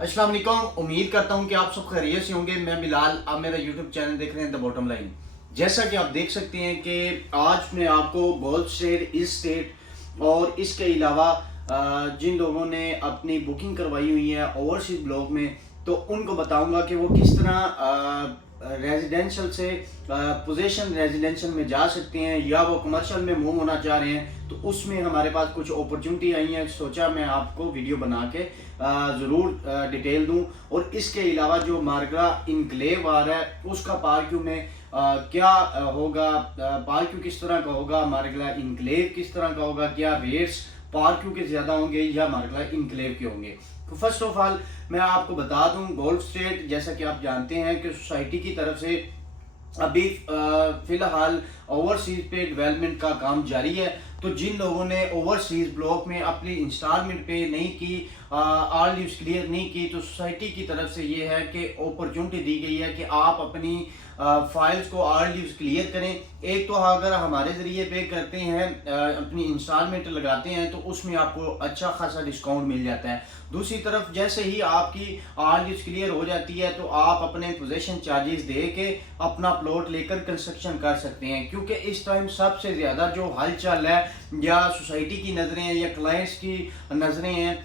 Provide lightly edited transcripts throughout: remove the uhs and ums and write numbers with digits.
अस्सलाम वालेकुम। उम्मीद करता हूँ कि आप सब खैरियत से होंगे। मैं बिलाल, आप मेरा यूट्यूब चैनल देख रहे हैं द बॉटम लाइन। जैसा कि आप देख सकते हैं कि आज मैं आपको गोल्फ स्टेट, ईस्ट स्टेट और इसके अलावा जिन लोगों ने अपनी बुकिंग करवाई हुई है ओवरसीज ब्लॉक में, तो उनको बताऊंगा कि वो किस तरह रेजिडेंशियल से पोजीशन रेजिडेंशियल में जा सकते हैं या वो कमर्शियल में मूव होना चाह रहे हैं। तो उसमें हमारे पास कुछ अपॉर्चुनिटी आई हैं, सोचा मैं आपको वीडियो बना के ज़रूर डिटेल दूं। और इसके अलावा जो मार्गरा इनक्लेव आ रहा है उसका पार्क्यू में क्या होगा, पार्क्यू किस तरह का होगा, मार्गरा इनक्लेव किस तरह का होगा, क्या रेट्स पार्क्यू के ज़्यादा होंगे या मार्गरा इनक्लेव के होंगे। तो फर्स्ट ऑफ ऑल मैं आपको बता दूं, गोल्फ स्टेट जैसा कि आप जानते हैं कि सोसाइटी की तरफ से अभी फिलहाल ओवरसीज पे डेवलपमेंट का काम जारी है। तो जिन लोगों ने ओवरसीज ब्लॉक में अपनी इंस्टॉलमेंट पे नहीं की, ऑल ड्यूज क्लियर नहीं की, तो सोसाइटी की तरफ से ये है कि अपॉर्चुनिटी दी गई है कि आप अपनी फाइल्स को ऑल ड्यूज क्लियर करें। एक तो अगर हमारे ज़रिए पे करते हैं, अपनी इंस्टॉलमेंट लगाते हैं, तो उसमें आपको अच्छा खासा डिस्काउंट मिल जाता है। दूसरी तरफ जैसे ही आपकी ऑल ड्यूज क्लियर हो जाती है तो आप अपने पोजीशन चार्जेस दे के अपना प्लॉट लेकर कंस्ट्रक्शन कर सकते हैं। क्योंकि इस टाइम सबसे ज़्यादा जो हलचल है या सोसाइटी की नज़रें हैं या क्लाइंट्स की नज़रें हैं,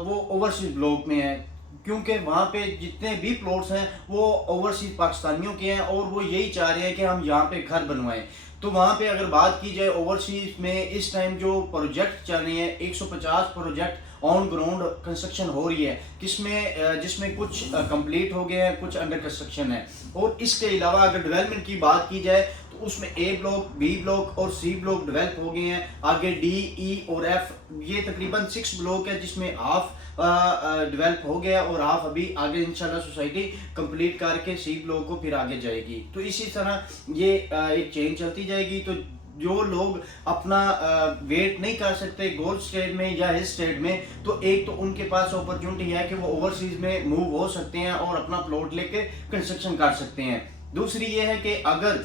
वो ओवरसीज ब्लॉक में है। क्योंकि वहाँ पे जितने भी प्लॉट्स हैं वो ओवरसीज पाकिस्तानियों के हैं और वो यही चाह रहे हैं कि हम यहाँ पे घर बनवाएं। तो वहाँ पे अगर बात की जाए ओवरसीज में इस टाइम जो प्रोजेक्ट चल रहे हैं, 150 प्रोजेक्ट ऑन ग्राउंड कंस्ट्रक्शन हो रही है, जिसमें कुछ कंप्लीट हो गए हैं, कुछ अंडर कंस्ट्रक्शन है। और इसके अलावा अगर डेवलपमेंट की बात की जाए तो उसमें ए ब्लॉक, बी ब्लॉक और सी ब्लॉक डेवलप हो गए हैं। आगे डी, ई और एफ, ये तकरीबन 6 ब्लॉक है जिसमें हाफ डेवलप हो गया और हाफ अभी आगे इंशाल्लाह सोसाइटी कंप्लीट करके सी ब्लॉक को फिर आगे जाएगी। तो इसी तरह ये एक चेन चलती जाएगी। तो जो लोग अपना वेट नहीं कर सकते गोल्फ स्टेट में या हिल स्टेट में, तो एक तो उनके पास अपॉर्चुनिटी है कि वो ओवरसीज में मूव हो सकते हैं और अपना प्लॉट लेके कंस्ट्रक्शन कर सकते हैं। दूसरी ये है कि अगर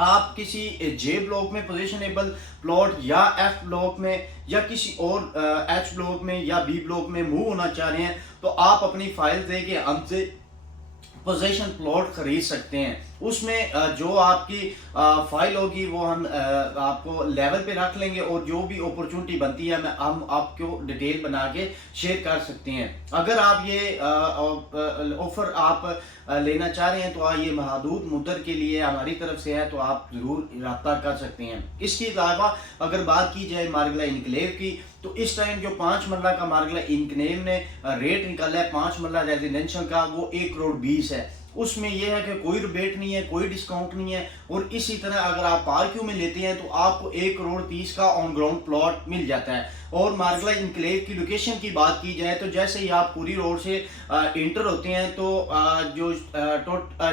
आप किसी जे ब्लॉक में पोजिशनेबल प्लॉट या एफ ब्लॉक में या किसी और एच ब्लॉक में या बी ब्लॉक में मूव होना चाह रहे हैं, तो आप अपनी फाइल दे के हमसे पोजीशन प्लॉट खरीद सकते हैं। उसमें जो आपकी फाइल होगी वो हम आपको लेवल पे रख लेंगे और जो भी अपॉर्चुनिटी बनती है हम आपको डिटेल बना के शेयर कर सकते हैं। अगर आप ये ऑफर आप लेना चाह रहे हैं तो ये महदूद मुद्दत के लिए हमारी तरफ से है, तो आप जरूर रब्ता कर सकते हैं। इसके अलावा अगर बात की जाए मार्गला इनक्लेव की, तो इस टाइम जो 5 मरला का मार्गला इनक्लेव ने रेट निकाला है 5 मरला रेजिडेंशियल का, वो 1,20,20,000 है। उसमें यह है कि कोई रिबेट नहीं है, कोई डिस्काउंट नहीं है। और इसी तरह अगर आप पार्क्यू में लेते हैं तो आपको 1,30,00,000 का ऑन ग्राउंड प्लॉट मिल जाता है। और मार्गला इनक्लेव की लोकेशन की बात की जाए तो जैसे ही आप पूरी रोड से इंटर होते हैं तो जो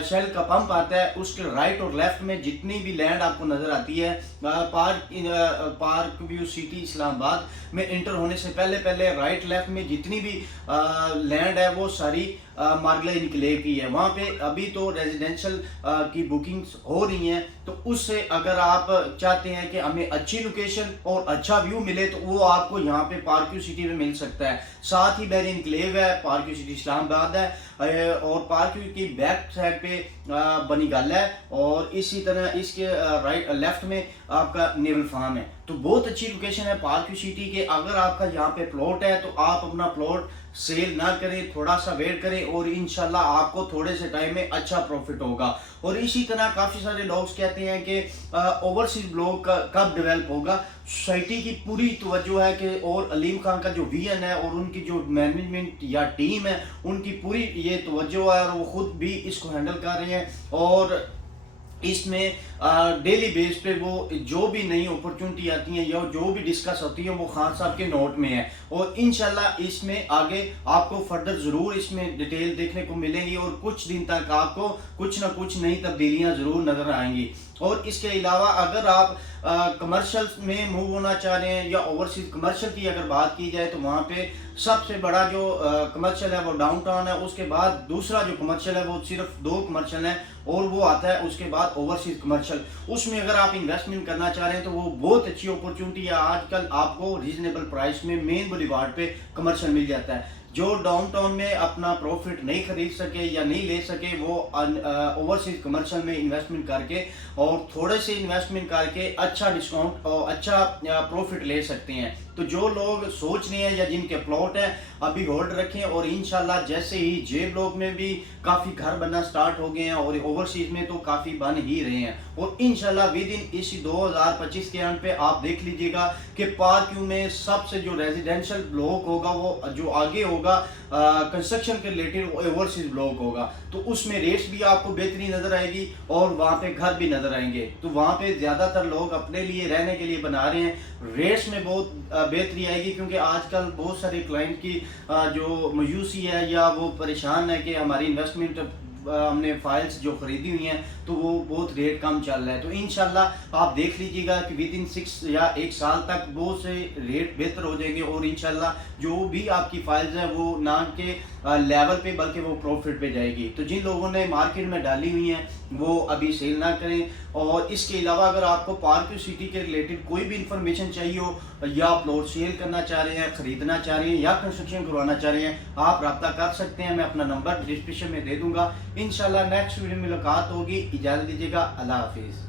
शेल का पंप आता है उसके राइट और लेफ्ट में जितनी भी लैंड आपको नजर आती है, पार्क व्यू सिटी इस्लामाबाद में इंटर होने से पहले राइट लेफ्ट में जितनी भी लैंड है वो सारी मार्गला इनक्लेव की है। वहाँ पे अभी तो रेजिडेंशियल की बुकिंग्स हो रही हैं। तो उससे अगर आप चाहते हैं कि हमें अच्छी लोकेशन और अच्छा व्यू मिले तो वो आपको यहाँ पे पार्क्यू सिटी में मिल सकता है। साथ ही बैरी इनक्लेव है, पार्क्यू सिटी इस्लामाबाद है और पार्क्यू की बैक साइड पे बनी गल है और इसी तरह इसके राइट लेफ्ट में आपका नेवल फार्म है। तो बहुत अच्छी लोकेशन है पार्क्यू सिटी के। अगर आपका यहाँ पे प्लॉट है तो आप अपना प्लॉट सेल ना करें, थोड़ा सा वेट करें और इंशाल्लाह आपको थोड़े से टाइम में अच्छा प्रॉफिट होगा। और इसी तरह काफ़ी सारे लोग कहते हैं कि ओवरसीज ब्लॉक कब डेवलप होगा। सोसाइटी की पूरी तवज्जो है कि और अलीम खान का जो विजन है और उनकी जो मैनेजमेंट या टीम है उनकी पूरी ये तवज्जो है और वो खुद भी इसको हैंडल कर रहे हैं। और इसमें डेली बेस पे वो जो भी नई अपॉर्चुनिटी आती हैं या जो भी डिस्कस होती है वो खान साहब के नोट में है। और इंशाल्लाह इसमें आगे आपको फर्दर ज़रूर इसमें डिटेल देखने को मिलेगी और कुछ दिन तक आपको कुछ ना कुछ नई तब्दीलियां ज़रूर नज़र आएंगी। और इसके अलावा अगर आप कमर्शियल में मूव होना चाह रहे हैं या ओवरसीज कमर्शियल की अगर बात की जाए तो वहाँ पे सबसे बड़ा जो कमर्शियल है वो डाउनटाउन है। उसके बाद दूसरा जो कमर्शियल है वो सिर्फ 2 कमर्शियल है और वो आता है उसके बाद ओवरसीज कमर्शियल। उसमें अगर आप इन्वेस्टमेंट करना चाह रहे हैं तो वो बहुत अच्छी अपॉर्चुनिटी है। आजकल आपको रीजनेबल प्राइस में मेन बुलेवार्ड पे कमर्शियल मिल जाता है। जो डाउनटाउन में अपना प्रॉफिट नहीं खरीद सके या नहीं ले सके, वो ओवरसीज कमर्शियल में इन्वेस्टमेंट करके और थोड़े से इन्वेस्टमेंट करके अच्छा डिस्काउंट और अच्छा प्रॉफिट ले सकते हैं। तो जो लोग सोच रहे हैं या जिनके प्लॉट हैं अभी होल्ड रखें, और इंशाल्लाह जैसे ही जे ब्लॉक में भी काफ़ी घर बनना स्टार्ट हो गए हैं और ओवरसीज में तो काफ़ी बन ही रहे हैं, और इंशाल्लाह विद इन इसी 2025 के एंड पे आप देख लीजिएगा कि पार्क व्यू में सबसे जो रेजिडेंशियल ब्लॉक होगा वो जो आगे होगा कंस्ट्रक्शन के रिलेटेड ओवरसीज ब्लॉक होगा, तो उसमें रेट्स भी आपको बेहतरी नजर आएगी और वहाँ पे घर भी नजर आएंगे। तो वहाँ पे ज़्यादातर लोग अपने लिए रहने के लिए बना रहे हैं, रेट्स में बहुत बेहतरी आएगी, क्योंकि आजकल बहुत सारे क्लाइंट की जो मायूसी है या वो परेशान है कि हमारी इन्वेस्टमेंट हमने फाइल्स जो खरीदी हुई हैं तो वो बहुत रेट कम चल रहा है। तो इंशाल्लाह आप देख लीजिएगा कि विद इन 6 या 1 साल तक बहुत से रेट बेहतर हो जाएंगे, और इंशाल्लाह जो भी आपकी फाइल्स हैं वो ना के लेवल पे बल्कि वो प्रॉफिट पे जाएगी। तो जिन लोगों ने मार्केट में डाली हुई हैं वो अभी सेल ना करें। और इसके अलावा अगर आपको पार्क सिटी के रिलेटेड कोई भी इंफॉर्मेशन चाहिए हो, या प्लॉट सेल करना चाह रहे हैं, खरीदना चाह रहे हैं या कंस्ट्रक्शन करवाना चाह रहे हैं, आप रब्ता कर सकते हैं। मैं अपना नंबर डिस्क्रिप्शन में दे दूंगा। इंशाल्लाह नेक्स्ट वीडियो में मुलाकात होगी। इजाज़त दीजिएगा। अल्लाह हाफिज़।